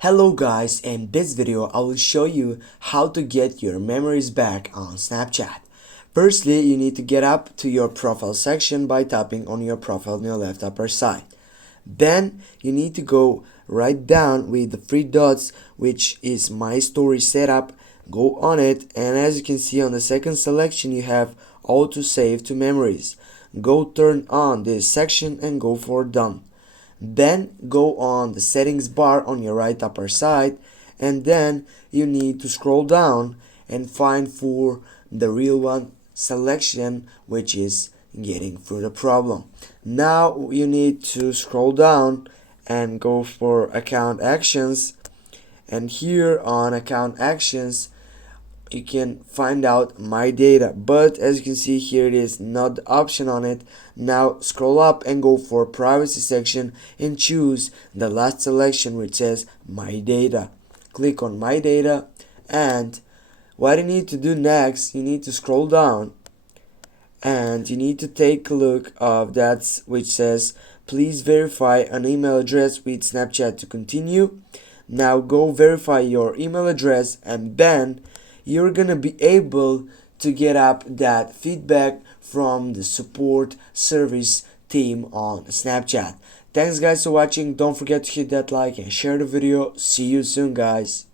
Hello guys, in this video I will show you how to get your memories back on Snapchat. Firstly, you need to get up to your profile section by tapping on your profile on your left upper side. Then you need to go right down with the three dots, which is My Story Setup. Go on it, and as you can see on the second selection you have Auto Save to Memories. Go turn on this section and go for Done. Then go on the settings bar on your right upper side, and then you need to scroll down and find for the real one selection, which is getting through the problem. Now you need to scroll down and go for account actions, and here on account actions you can find out my data, but as you can see here it is not the option on it. Now scroll up and go for privacy section and choose the last selection which says my data. Click on my data, and what you need to do next, you need to scroll down and you need to take a look of that which says please verify an email address with Snapchat to continue. Now go verify your email address, and then you're gonna be able to get up that feedback from the support service team on Snapchat. Thanks guys for watching. Don't forget to hit that like and share the video. See you soon guys.